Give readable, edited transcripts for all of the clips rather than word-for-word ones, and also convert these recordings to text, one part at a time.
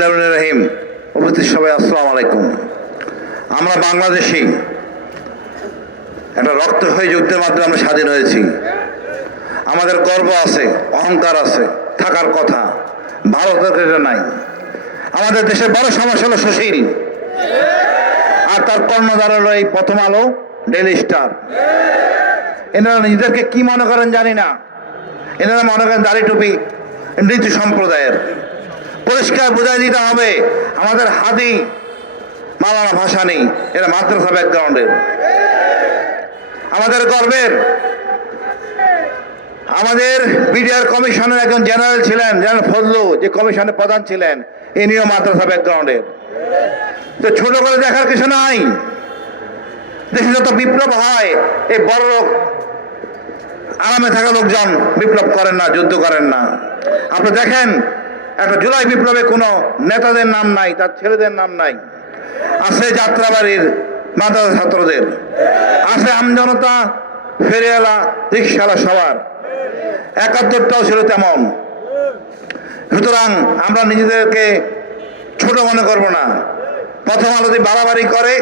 বিসমিল্লাহির রহিম। উপস্থিত সবাই আসসালামু আলাইকুম। আমরা বাংলাদেশি একটা রক্তক্ষয়ী যুদ্ধের মাধ্যমে আমরা স্বাধীন হয়েছি। আমাদের গর্ব আছে, অহংকার আছে, থাকার কথা। ভারতের এটা নাই। আমাদের দেশের বড় সমস্যা হলো সুশীল, আর তার কর্ণধার হলো এই প্রথম আলো, ডেইলি স্টার। এনারা নিজেদেরকে কি মনে করেন জানি না। এনারা মনে করেন দাড়ি টুপি নিচু সম্প্রদায়ের। পরিষ্কার বুঝাই দিতে হবে, আমাদের হাদি মাওলানা ভাসানী এরা মাদ্রাসা ব্যাকগ্রাউন্ডের। আমাদের গর্বের আমাদের বিডিআর কমিশনের একজন জেনারেল ছিলেন, জেনারেল ফজলু, যে কমিশনের প্রধান ছিলেন, ইনিও মাদ্রাসা ব্যাকগ্রাউন্ডের। তো ছোট করে দেখার কিছু নাই। দেশে যত বিপ্লব হয়, এই বড় লোক আরামে থাকা লোকজন বিপ্লব করেন না, যুদ্ধ করেন না। আপনি দেখেন, একটা জুলাই বিপ্লবে কোনো নেতাদের নাম নাই, তার ছেলেদের নাম নাই। আছে যাত্রাবাড়ির মাদ্রাসা ছাত্রদের, আছে আমজনতা, ফেরিওয়ালা, রিক্সাওয়ালা, সবার। ৭১টাও ছিল তেমন। সুতরাং আমরা নিজেদেরকে ছোট মনে করব না। প্রথম আলো যদি বাড়াবাড়ি করে,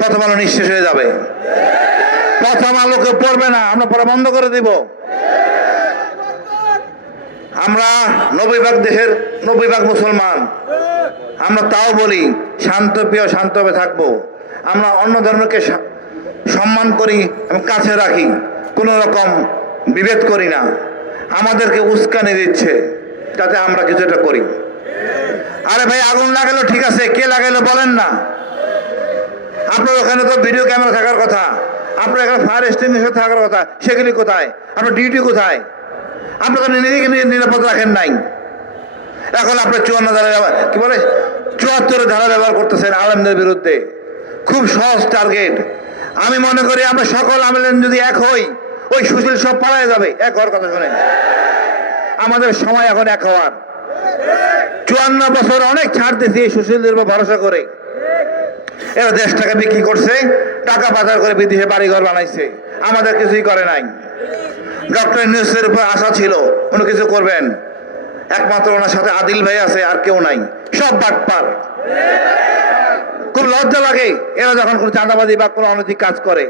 প্রথম আলো নিঃশেষ হয়ে যাবে। প্রথম আলোকে পড়বে না, আমরা পড়া বন্ধ করে দিব। আমরা ৯০ ভাগ দেশের ৯০ ভাগ মুসলমান। আমরা তাও বলি শান্তপ্রিয়, শান্তভাবে থাকবো। আমরা অন্য ধর্মকে সম্মান করি এবং কাছে রাখি, কোনো রকম বিভেদ করি না। আমাদেরকে উস্কানি দিচ্ছে যাতে আমরা কিছু একটা করি। আরে ভাই, আগুন লাগালো ঠিক আছে, কে লাগাইলো বলেন না। আপনার ওখানে তো ভিডিও ক্যামেরা থাকার কথা, আপনার এখানে ফায়ার এক্সটিংগুইশার থাকার কথা, সেগুলি কোথায়? আপনার ডিউটি কোথায়? আপনারা তো নিজেকে নিরাপদ রাখেন নাই। এখন আপনার ৫৪ ধারা কি বলে ৭৪ ধারা ব্যবহার করতেছেন আলেমদের বিরুদ্ধে। খুব সহজ টার্গেট। আমি মনে করি আমরা সকল আলেম যদি এক হই, ওই সুশীল সব পালায় যাবে। এক হওয়ার কথা শোনেন, আমাদের সময় এখন এক হওয়ার। ৫৪ বছর অনেক ছাড় দিয়েছি এই সুশীলদের উপর ভরসা করে। এরা দেশটাকে বিক্রি করছে, টাকা পাচার করে বিদেশে বাড়িঘর বানাইছে, আমাদের কিছুই করে নাই। ডক্টর ইউনূসের উপর আশা ছিল উনি কিছু করবেন, একমাত্র ওনার সাথে আদিল ভাই আছে, আর কেউ নাই। সব বাটপার। খুব লজ্জা লাগে এরা যখন কোনো চাঁদাবাজি বা কোনো অনৈতিক কাজ করে।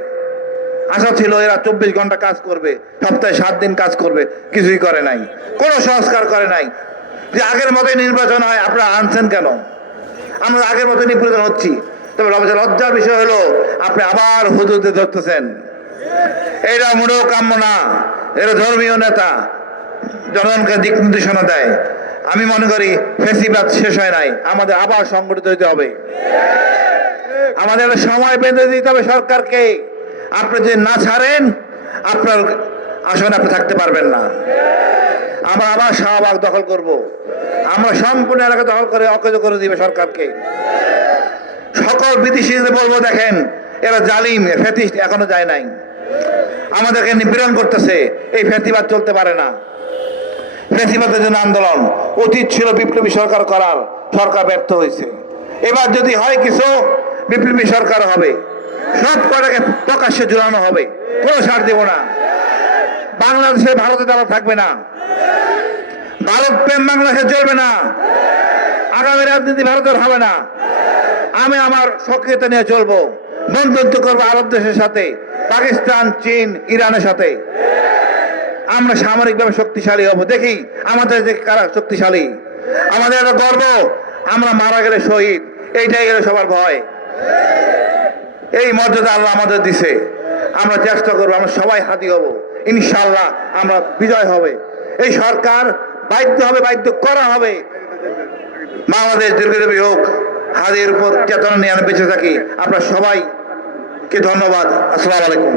আশা ছিল এরা ২৪ ঘন্টা কাজ করবে, সপ্তাহে ৭ দিন কাজ করবে, কিছুই করে নাই। কোনো সংস্কার করে নাই। যে আগের মতোই নির্বাচন হয়, আপনারা আনছেন কেন? আমরা আগের মতোই নির্বাচন হচ্ছি। তবে লজ্জার বিষয় হলো আপনি আবার হুজুরদের ধরতেছেন। এরা মোটেও কাম্য না। এরা ধর্মীয় নেতা, জনগণকে দিক নির্দেশনা দেয়। আমি মনে করি ফেসিবাদ শেষ হয় নাই, আমাদের আবার সংগঠিত হতে হবে। আমাদের সময় বেঁধে দিতে হবে সরকারকে। আপনি যদি না ছাড়েন, আপনার আসনে আপনি থাকতে পারবেন না। আমরা আবার শাহবাগ দখল করব। আমরা সম্পূর্ণ এলাকা দখল করে অকেজ করে দিবে সরকারকে। সকল বিদেশিদের বলবো, দেখেন এরা জালিম, ফ্যাসিস্ট এখনো যায় নাই। আমাদেরকে নিপীড়ন করতেছে। এই ফ্যাসিবাদ চলতে পারে না। ফ্যাসিবাদের জন্য আন্দোলন উচিত ছিল বিপ্লবী সরকার করার, সরকার ব্যর্থ হয়েছে। এবার যদি হয় কিছু, বিপ্লবী সরকার হবে, সব কটাকে প্রকাশ্যে ঝুলানো হবে, কোনো ছাড় দেব না। বাংলাদেশে ভারতে তারা থাকবে না। ভারত প্রেম বাংলাদেশে চলবে না। আগামী রাজনীতি ভারতের হবে না। আমি আমার সক্রিয়তা নিয়ে চলবো, বন্ধুত্ব করবো আরব দেশের সাথে, পাকিস্তান, চীন, ইরানের সাথে। আমরা সামরিকভাবে শক্তিশালী হব। দেখি আমাদের যে কারা শক্তিশালী। আমাদের একটা গর্ব, আমরা মারা গেলে শহীদ, এইটাই গেলে সবার ভয়। এই মর্যাদা আল্লাহ আমাদের দিছে। আমরা চেষ্টা করবো, আমরা সবাই হাতি হব, ইনশাআল্লাহ আমরা বিজয় হবে। এই সরকার বাধ্য হবে, বাধ্য করা হবে। বাংলাদেশ দীর্ঘজীবী হোক। হাদির উপর চেতনা নিয়ে আমি বেঁচে থাকি। আপনার সবাইকে ধন্যবাদ। আসসালামু আলাইকুম।